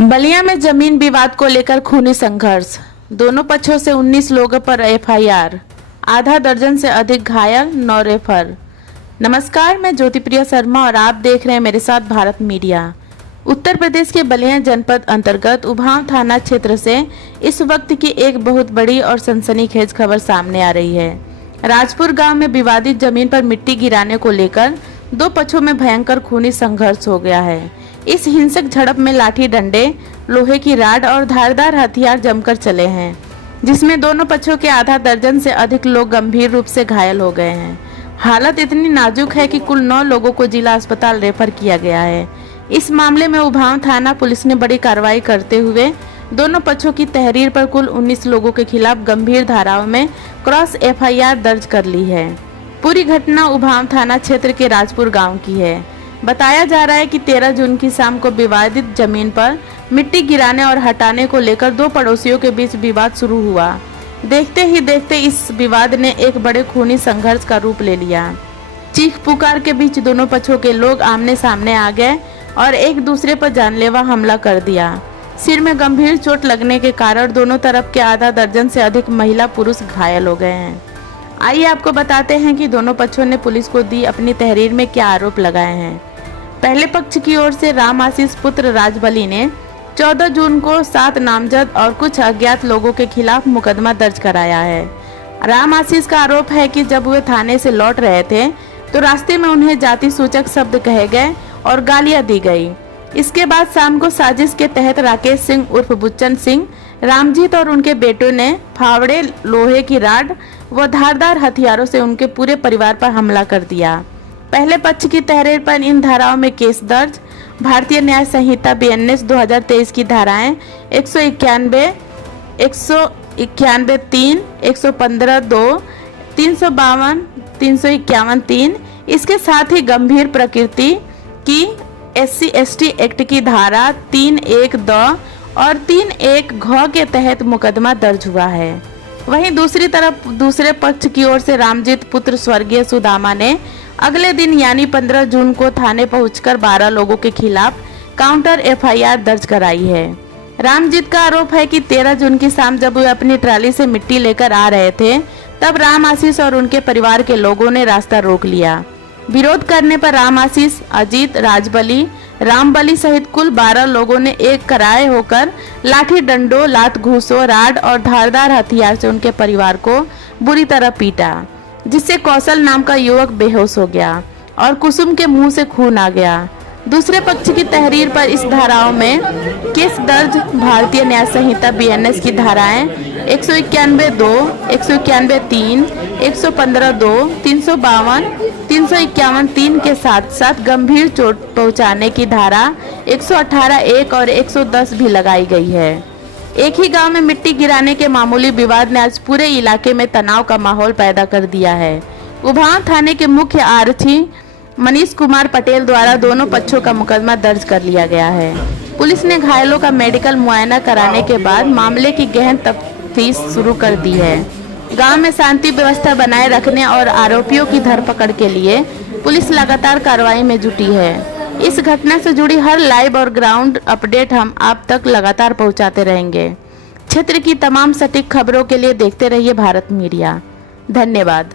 बलिया में जमीन विवाद को लेकर खूनी संघर्ष। दोनों पक्षों से 19 लोगों पर एफआईआर। आधा दर्जन से अधिक घायल, 9 रेफर। नमस्कार, मैं ज्योतिप्रिया शर्मा और आप देख रहे हैं मेरे साथ भारत मीडिया। उत्तर प्रदेश के बलिया जनपद अंतर्गत उभाव थाना क्षेत्र से इस वक्त की एक बहुत बड़ी और सनसनीखेज खबर सामने आ रही है। राजपुर गांव में विवादित जमीन पर मिट्टी गिराने को लेकर दो पक्षों में भयंकर खूनी संघर्ष हो गया है। इस हिंसक झड़प में लाठी डंडे, लोहे की राड और धारदार हथियार जमकर चले हैं, जिसमें दोनों पक्षों के आधा दर्जन से अधिक लोग गंभीर रूप से घायल हो गए हैं। हालत इतनी नाजुक है कि कुल 9 लोगों को जिला अस्पताल रेफर किया गया है। इस मामले में उभाव थाना पुलिस ने बड़ी कार्रवाई करते हुए दोनों पक्षों की तहरीर पर कुल 19 लोगों के खिलाफ गंभीर धाराओं में क्रॉस एफआईआर दर्ज कर ली है। पूरी घटना उभाव थाना क्षेत्र के राजपुर गांव की है। बताया जा रहा है कि 13 जून की शाम को विवादित जमीन पर मिट्टी गिराने और हटाने को लेकर दो पड़ोसियों के बीच विवाद शुरू हुआ। देखते ही देखते इस विवाद ने एक बड़े खूनी संघर्ष का रूप ले लिया। चीख पुकार के बीच दोनों पक्षों के लोग आमने सामने आ गए और एक दूसरे पर जानलेवा हमला कर दिया। सिर में गंभीर चोट लगने के कारण दोनों तरफ के आधा दर्जन से अधिक महिला पुरुष घायल हो गए हैं। आइए आपको बताते हैं कि दोनों पक्षों ने पुलिस को दी अपनी तहरीर में क्या आरोप लगाए हैं। पहले पक्ष की ओर से राम आशीष पुत्र राजबली ने 14 जून को 7 नामजद और कुछ अज्ञात लोगों के खिलाफ मुकदमा दर्ज कराया है। राम आशीष का आरोप है कि जब वे थाने से लौट रहे थे तो रास्ते में उन्हें जाति सूचक शब्द कहे गए और गालियां दी गई। इसके बाद शाम को साजिश के तहत राकेश सिंह उर्फ बुच्चन सिंह, रामजीत और उनके बेटों ने फावड़े, लोहे की राड व धारदार हथियारों से उनके पूरे परिवार पर हमला कर दिया। पहले पक्ष की तहरीर पर इन धाराओं में केस दर्ज। भारतीय न्याय संहिता BNS 2023 की धाराएं 191, 191(3), 115(2), 352, 351(3), इसके साथ ही गंभीर प्रकृति की SC/ST एक्ट की धारा 3(1)(द) और 3(1)(घ) के तहत मुकदमा दर्ज हुआ है। वहीं दूसरी तरफ दूसरे पक्ष की ओर से रामजीत पुत्र स्वर्गीय सुदामा ने अगले दिन यानी 15 जून को थाने पहुंचकर 12 लोगों के खिलाफ काउंटर एफआईआर दर्ज कराई है। रामजीत का आरोप है कि 13 जून की शाम जब वे अपनी ट्राली से मिट्टी लेकर आ रहे थे तब राम आशीष और उनके परिवार के लोगों ने रास्ता रोक लिया। विरोध करने पर राम आशीष, अजीत, राजबली, रामबली सहित कुल 12 लोगों ने एक कराए होकर लाठी डंडों, लात घूसों, राड और धारदार हथियार से उनके परिवार को बुरी तरह पीटा, जिससे कौशल नाम का युवक बेहोश हो गया और कुसुम के मुंह से खून आ गया। दूसरे पक्ष की तहरीर पर इस धाराओं में केस दर्ज। भारतीय न्याय संहिता BNS की धाराएं 191(2), 191(3), 115(2), 352, 351(3) के साथ साथ गंभीर चोट पहुंचाने की धारा 118(1) और 110 भी लगाई गई है। एक ही गांव में मिट्टी गिराने के मामूली विवाद ने आज पूरे इलाके में तनाव का माहौल पैदा कर दिया है। उभाव थाने के मुख्य आरक्षी मनीष कुमार पटेल द्वारा दोनों पक्षों का मुकदमा दर्ज कर लिया गया है। पुलिस ने घायलों का मेडिकल मुआयना कराने के बाद मामले की गहन तफ्तीश शुरू कर दी है। गांव में शांति व्यवस्था बनाए रखने और आरोपियों की धरपकड़ के लिए पुलिस लगातार कार्रवाई में जुटी है। इस घटना से जुड़ी हर लाइव और ग्राउंड अपडेट हम आप तक लगातार पहुंचाते रहेंगे। क्षेत्र की तमाम सटीक खबरों के लिए देखते रहिए भारत मीडिया। धन्यवाद।